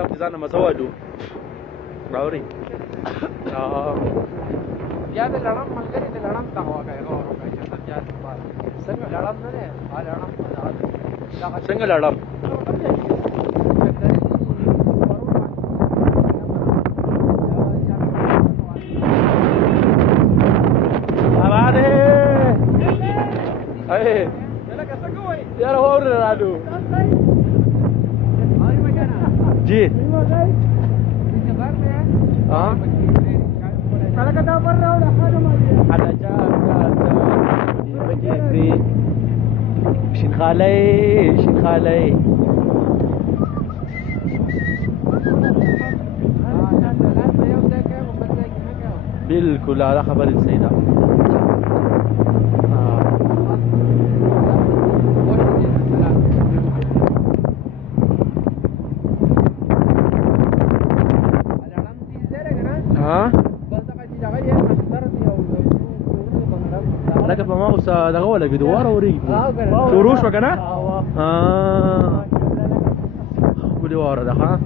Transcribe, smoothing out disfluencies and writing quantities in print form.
حساب ځان مسودو راوري یا د لړم ملګری د لړم تقوا کوي غوړ کوي چې سجاد په څنګه لړم نه دی لړم څنګه لړم यार और राडू जी हाँ ada bagi shin khalai بالكل على خبر السيدة لك ما هو دغه ولا بدوار اوري شروش وکنه بدوار ده ها